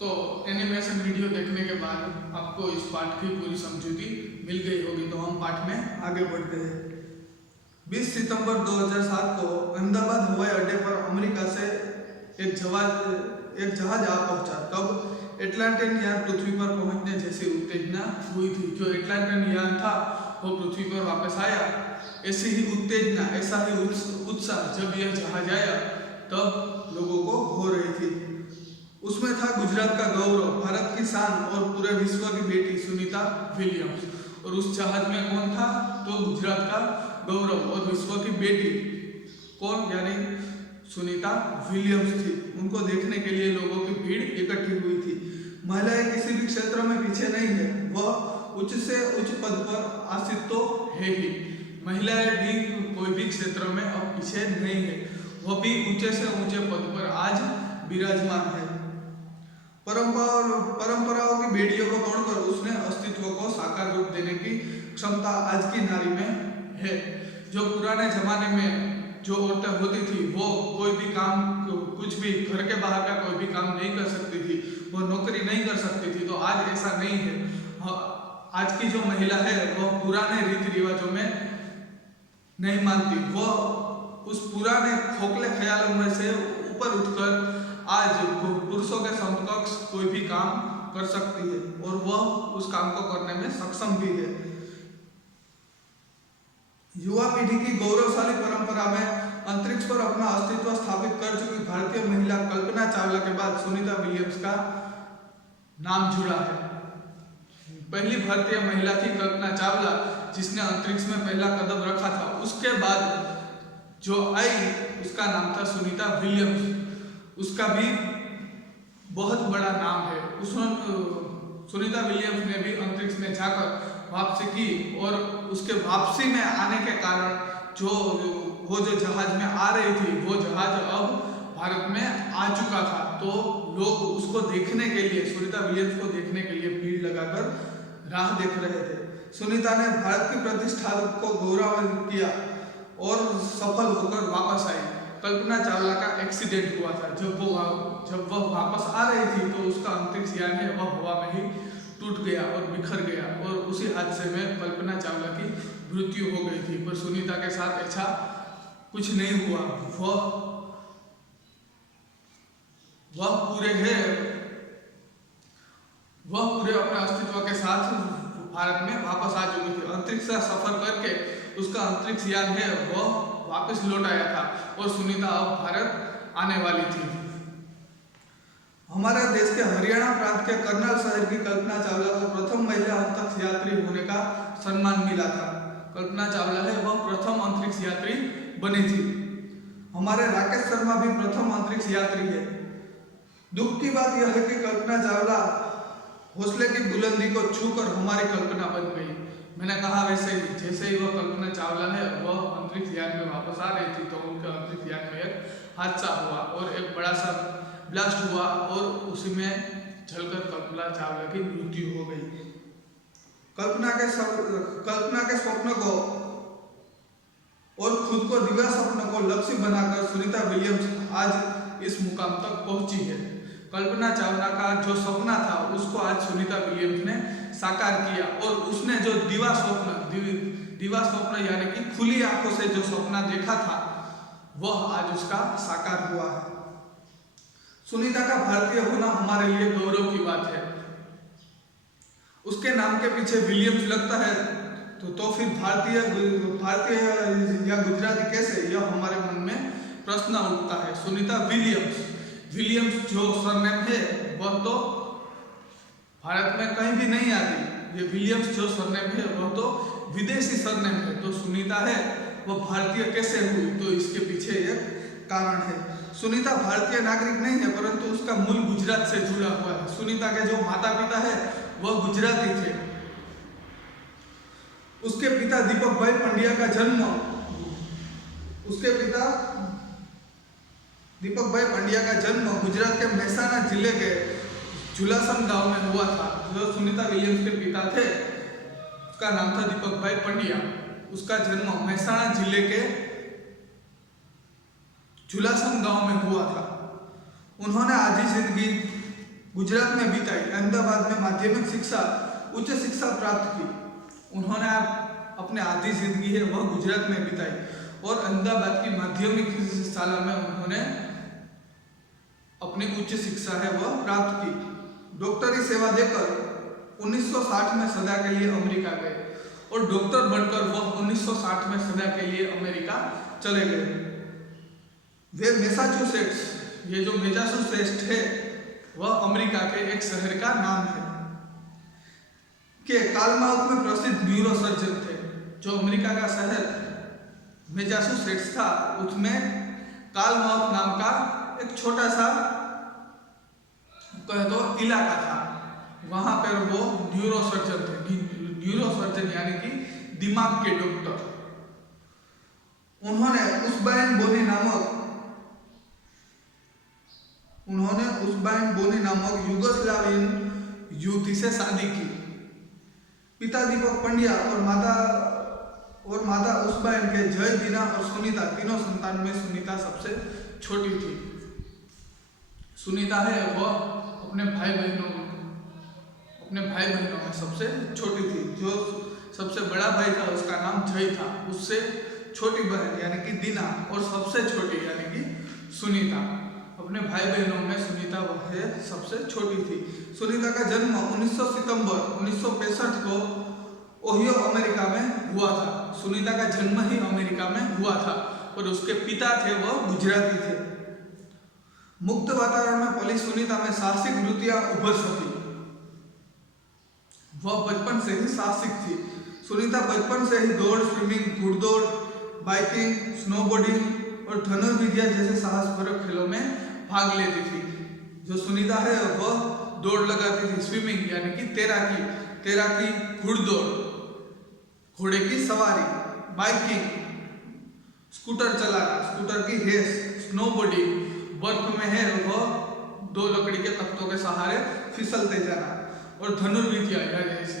तो animation video देखने के बाद आपको इस पाठ की पूरी समझूती मिल गई होगी, तो हम पाठ में आगे बढ़ते हैं। 20 सितंबर 2007 को अहमदाबाद हवाई अड्डे पर अमेरिका से एक जहाज आ पहुंचा। तब एटलांटिन यान पृथ्वी पर पहुंचने जैसी उत्तेजना हुई थी। जो एटलांटिन यान था वो पृथ्वी पर वापस आया। ऐसी ही उत्तेजना, ऐसा ही उत्साह जब यह जहाज आया तब लोगों को हो रही थी। उसमें था गुजरात का गौरव, भारत की शान और पूरे विश्व की बेटी सुनीता विलियम्स। और उस जहाज में कौन था? तो गुजरात का गौरव और विश्व की बेटी कौन? यानी सुनीता विलियम्स थी। उनको देखने के लिए लोगों की भीड़ इकट्ठी हुई थी। महिलाएं किसी भी क्षेत्र में पीछे नहीं है, वह उच्च से उच्च पद पर आसीन तो है ही। महिलाएं भी कोई भी क्षेत्र में अब पीछे नहीं है, वह भी ऊंचे से ऊंचे पद पर आज विराजमान है। परंपराओं की बेड़ियों को तोड़कर उसने अस्तित्व को साकार रूप देने की क्षमता आज की नारी में है। जो पुराने जमाने में जो औरतें होती थी वो कोई भी काम, कुछ भी घर के बाहर का कोई भी काम नहीं कर सकती थी, वो नौकरी नहीं कर सकती थी, तो आज ऐसा नहीं है। आज की जो महिला है वह पुराने रीति रिवाजों में नहीं मानती, वह उस पुराने खोखले ख्यालों में से ऊपर उठकर आज पुरुषों के समकक्ष कोई भी काम कर सकती है और वह उस काम को करने में सक्षम भी है। युवा पीढ़ी की गौरवशाली परंपरा में अंतरिक्ष पर अपना अस्तित्व स्थापित कर चुकी भारतीय महिला कल्पना चावला के बाद सुनीता विलियम्स का नाम जुड़ा है। पहली भारतीय महिला थी कल्पना चावला जिसने अंतरिक्ष में पहला कदम रखा था। उसके बाद जो आई उसका नाम था सुनीता विलियम्स। उसका भी बहुत बड़ा नाम है। सुनीता विलियम्स ने भी अंतरिक्ष में जाकर वापसी की और उसके वापसी में आने के कारण वो जो जहाज में आ रही थी वो जहाज अब भारत में आ चुका था। तो लोग उसको देखने के लिए, सुनीता विलियम्स को देखने के लिए भीड़ लगाकर राह देख रहे थे। सुनीता ने भारत की प्रतिष्ठा को गौरवान्वित किया और सफल होकर वापस आई। कल्पना चावला का एक्सीडेंट हुआ था। जब वह वापस आ रही थी तो उसका अंतरिक्ष यान है वह हवा में ही टूट गया और बिखर गया और उसी हादसे में कल्पना चावला की मृत्यु हो गई थी। पर सुनीता के साथ ऐसा कुछ नहीं हुआ। वह पूरे अपने अस्तित्व के साथ भारत में वापस आ चुकी थी। अंतरिक्ष का सफर करके उसका अंतरिक्ष यान है वह वापस लौट आया था और सुनीता अब भारत आने वाली थी। हमारे देश के हरियाणा प्रांत के करनाल शहर की कल्पना चावला को प्रथम महिला अंतरिक्ष यात्री होने का सम्मान मिला था। कल्पना चावला है वह प्रथम अंतरिक्ष यात्री बनी थी। हमारे राकेश शर्मा भी प्रथम अंतरिक्ष यात्री है। दुख की बात यह है कि कल्पना चावला हौसले की बुलंदी को छूकर हमारी कल्पना बन गई। मैंने कहा वैसे ही, जैसे ही वह कल्पना चावला है वह अंतरिक्ष यान में वापस आ रही थी तो उनके अंतरिक्ष यान में एक हादसा हुआ और एक बड़ा सा ब्लास्ट हुआ और उसी में जलकर कल्पना चावला की मृत्यु हो गई। कल्पना के स्वप्न को और खुद को दिव्य स्वप्न को लक्ष्य बनाकर सुनीता विलियम्स आज इस मुकाम तक पहुंची है। कल्पना चावला का जो सपना था उसको आज सुनीता विलियम्स ने साकार किया और उसने जो दिवा स्वप्न यानी कि खुली आंखों से जो सपना देखा था वह आज उसका साकार हुआ है। सुनीता का भारतीय होना हमारे लिए गौरव की बात है। उसके नाम के पीछे विलियम्स लगता है तो फिर भारतीय या गुजराती कैसे, यह हमारे मन में प्रश्न उठता है। सुनीता विलियम्स जो सरनेम है वह तो भारत में कहीं भी नहीं आती। ये विलियम्स जो सरनेम है वह तो विदेशी सरनेम है। तो सुनीता है वह भारतीय कैसे हुई? तो इसके पीछे एक कारण है। सुनीता भारतीय नागरिक नहीं है परंतु उसका मूल गुजरात से जुड़ा हुआ है। सुनीता के जो माता पिता है वह गुजराती थे। उसके पिता दीपक भाई पंड्या का जन्म गुजरात के महेसाणा जिले के झुलासन गांव में हुआ था। जो सुनीता विलियम्स के पिता थे उसका नाम था दीपक भाई पंड्या। उसका जन्म महेसाणा जिले के झुलासन गांव में हुआ था। उन्होंने आधी जिंदगी गुजरात में बिताई। अहमदाबाद में माध्यमिक शिक्षा उच्च शिक्षा प्राप्त की। उन्होंने अपने आधी जिंदगी है वह गुजरात में बिताई और अहमदाबाद की माध्यमिक शाला में उन्होंने अपनी उच्च शिक्षा है वह प्राप्त की। डॉक्टरी सेवा देकर 1960 में सदा के लिए अमेरिका गए और डॉक्टर बनकर वह 1960 में सदा के लिए अमेरिका चले गए। वे मैसाचुसेट्स, ये जो मैसाचुसेट्स है वह अमेरिका के एक शहर का नाम है, के कालमाउथ में प्रसिद्ध न्यूरो सर्जन थे। जो अमेरिका का शहर मैसाचुसेट्स था उसमें कालमाउथ नाम का एक छोटा सा कह दो इलाका था, वहां पर वो न्यूरो सर्जन थे। न्यूरो सर्जन यानी कि दिमाग के डॉक्टर। उन्होंने उसबाइन बोनी नामक युगोस्लावियन युवती से शादी की। पिता दीपक पंड्या और माता उसबाइन के जय, दीना और सुनीता तीनों संतान में सुनीता सबसे छोटी थी। सुनीता है वह अपने भाई बहनों में सबसे छोटी थी। जो सबसे बड़ा भाई था उसका नाम जय था, उससे छोटी बहन यानी कि दीना और सबसे छोटी यानी कि सुनीता। अपने भाई बहनों में सुनीता वह है सबसे छोटी थी। सुनीता का जन्म 19 सितंबर 1965 को ओहियो अमेरिका में हुआ था। सुनीता का जन्म ही अमेरिका में हुआ था और उसके पिता थे वह गुजराती थे। मुक्त वातावरण में पली सुनीता में साहसिक वृत्तियां उभर सकी। वह बचपन से ही साहसिक थी। सुनीता बचपन से ही दौड़, स्विमिंग, घुड़दौड़, बाइकिंग, स्नोबोर्डिंग और धनुर्विद्या जैसे साहसभरक खेलों में भाग लेती थी। जो सुनीता है वह दौड़ लगाती थी, स्विमिंग यानी कि तैराकी, घुड़दौड़, घोड़े की सवारी, बाइकिंग, स्कूटर चलाना, स्कूटर की रेस, स्नोबोर्डिंग, बर्फ में है वह 2 लकड़ी के तख्तों के सहारे फिसलते जाना और धनुर्विद्या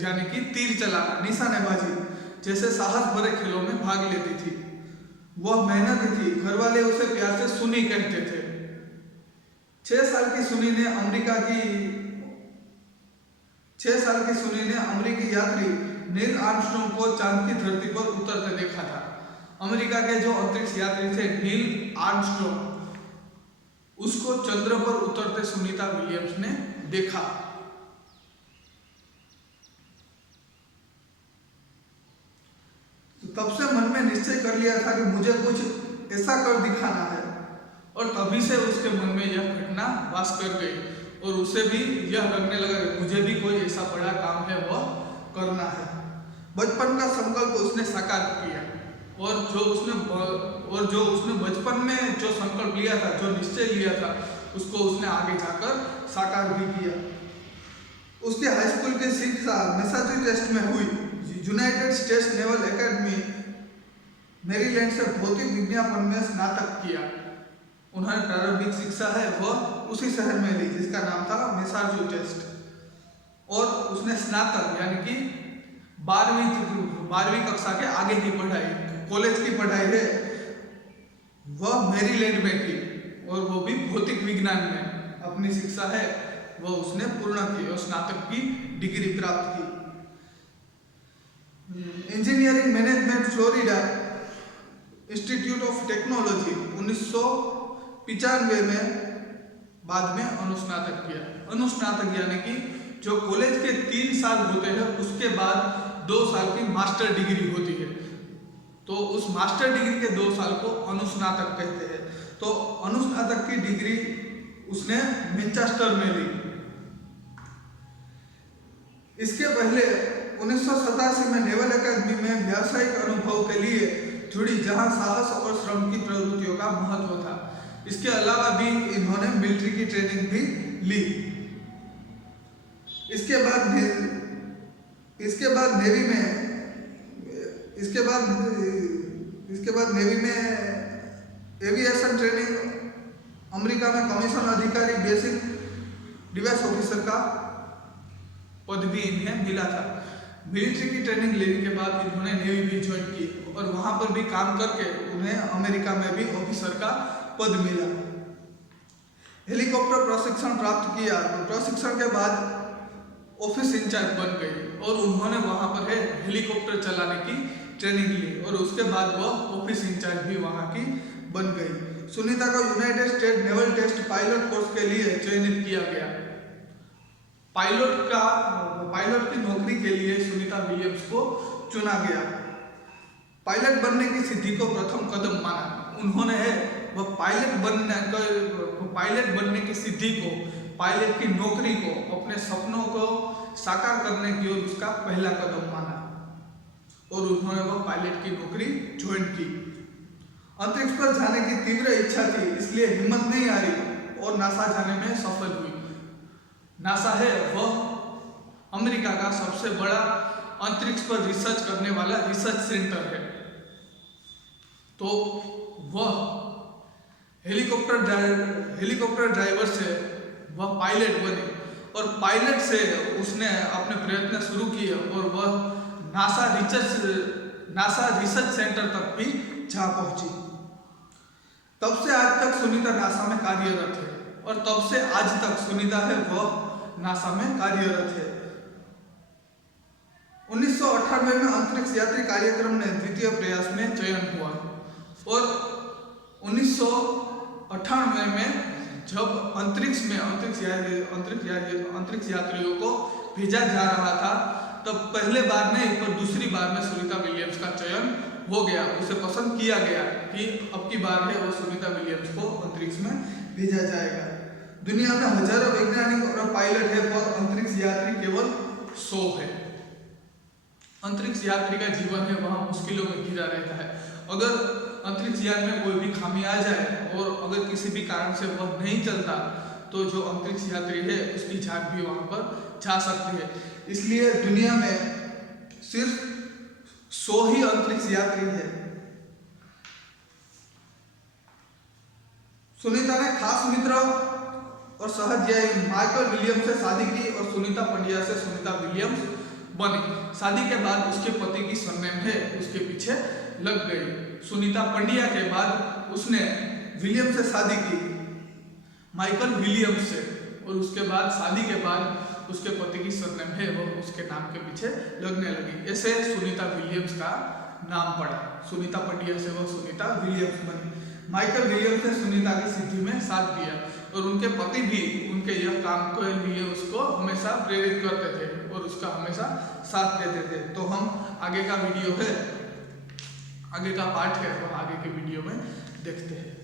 यानी कि तीर चलाना, निशानेबाजी जैसे साहस भरे खेलों में भाग लेती थी। वह मेहनती थी। घर वाले उसे प्यार से सुनी कहते थे। 6 साल की सुनी ने अमेरिकी यात्री नील आर्मस्ट्रॉन्ग को चांद की धरती पर उतरते देखा था। अमेरिका के जो अंतरिक्ष यात्री थे नील आर्मस्ट्रॉन्ग, उसको चंद्र पर उतरते सुनीता विलियम्स ने देखा। तब से मन में निश्चय कर लिया था कि मुझे कुछ ऐसा कर दिखाना है और तभी से उसके मन में यह घटना वास कर गई और उसे भी यह लगने लगा कि मुझे भी कोई ऐसा बड़ा काम है वह करना है। बचपन का संकल्प उसने साकार किया और जो उसने बचपन में जो संकल्प लिया था, जो निश्चय लिया था, उसको उसने आगे जाकर साकार भी किया। उसके हाई स्कूल की शिक्षा मैसाचुसेट्स में हुई। United states naval academy Maryland से भौतिक विज्ञापन में स्नातक किया। उन्होंने प्रारंभिक शिक्षा है वह उसी शहर में ली जिसका नाम था मैसाचुसेट्स और उसने स्नातक यानी कि 12वीं कक्षा के आगे की पढ़ाई, कॉलेज की पढ़ाई है वह मैरीलैंड में की और वो भी भौतिक विज्ञान में अपनी शिक्षा है वह उसने पूर्ण की और स्नातक की डिग्री प्राप्त की। Engineering management Florida institute of technology 1995 में बाद में अनुस्नातक किया। अनुस्नातक यानी कि जो कॉलेज के 3 साल होते हैं उसके बाद 2 साल की मास्टर डिग्री होती है, तो उस मास्टर डिग्री के 2 साल को अनुस्नातक कहते हैं। तो अनुस्नातक की डिग्री उसने मैनचेस्टर में ली। इसके पहले 1987 में नेवल एकेडमी में व्यावसायिक अनुभव के लिए जुड़ी जहां साहस और श्रम की प्रवृत्तियों का महत्व था। इसके अलावा भी इन्होंने मिलिट्री की ट्रेनिंग भी ली। इसके बाद नेवी में एविएशन ट्रेनिंग, अमेरिका में कमीशन अधिकारी, बेसिक डिफेंस ऑफिसर का पद भी इन्हें मिला था। मिलिट्री की ट्रेनिंग लेने के बाद इन्होंने नेवी भी ज्वाइन की और वहां पर भी काम करके उन्हें अमेरिका में भी ऑफिसर का पद मिला। हेलीकॉप्टर प्रशिक्षण प्राप्त किया। प्रशिक्षण के बाद ऑफिस इंचार्ज बन गई और उन्होंने वहां पर है हेलीकॉप्टर चलाने की ट्रेनिंग ली और उसके बाद वह ऑफिस इंचार्ज भी वहां की बन गई। सुनीता को United State naval test pilot course के लिए चयनित किया गया। पायलट की नौकरी के लिए सुनीता विलियम्स को चुना गया। पायलट बनने की सिद्धि को प्रथम कदम माना। उन्होंने है वह पायलट बनने की सिद्धि को, पायलट की नौकरी को, अपने सपनों को साकार करने की ओर उसका पहला कदम माना और उन्होंने वह पायलट की नौकरी ज्वाइन की। अंतरिक्ष पर जाने की तीव्र इच्छा थी, इसलिए हिम्मत नहीं हारी और नासा जाने में सफल हुई। नासा है वह अमेरिका का सबसे बड़ा अंतरिक्ष पर रिसर्च करने वाला रिसर्च सेंटर है। तो वह हेलीकॉप्टर ड्राइवर से वह पायलट बने और पायलट से उसने अपने प्रयत्न शुरू किए और वह नासा रिसर्च सेंटर तक भी जा पहुंची। तब से आज तक सुनीता नासा में कार्यरत है और तब से आज तक सुनीता है वह नासा में कार्यरत है। 1998 में अंतरिक्ष यात्री कार्यक्रम ने द्वितीय प्रयास में चयन हुआ और 1998 में जब अंतरिक्ष यात्रियों को भेजा जा रहा था तब पहले बार नहीं पर दूसरी बार में सुनीता विलियम्स का चयन हो गया। उसे पसंद किया गया कि अब की बार है वो सुनीता विलियम्स को अंतरिक्ष में भेजा जाएगा। दुनिया में हजारों वैज्ञानिक और पायलट है पर अंतरिक्ष यात्री केवल 100 है। अंतरिक्ष यात्री का जीवन है वहाँ मुश्किलों में घिरा रहता है। अगर अंतरिक्ष यान में कोई भी खामी आ जाए और अगर किसी भी कारण से वह नहीं चलता तो जो अंतरिक्ष यात्री है उसकी जान भी वहां पर जा सकती है। इसलिए दुनिया में सिर्फ 100 ही अंतरिक्ष यात्री है। सुनीता ने खास मित्र और सहध्यायी माइकल विलियम्स से शादी की और सुनीता पंड्या से सुनीता विलियम्स बनी। शादी के बाद उसके पति की सरनेम है उसके पीछे लग गई। सुनीता पंड्या के बाद उसने विलियम से शादी की, माइकल विलियम्स से, और उसके बाद शादी के बाद उसके पति की सरनेम है वो उसके नाम के पीछे लगने लगी। ऐसे सुनीता विलियम्स का नाम पड़ा। सुनीता पंड्या से वो सुनीता विलियम्स बनी। माइकल विलियम्स ने सुनीता की सिद्धि में साथ दिया और उनके पति भी उनके यह काम के लिए उसको हमेशा प्रेरित करते थे और उसका हमेशा साथ देते थे। तो हम आगे का वीडियो है, आगे का पार्ट है, वो आगे के वीडियो में देखते हैं।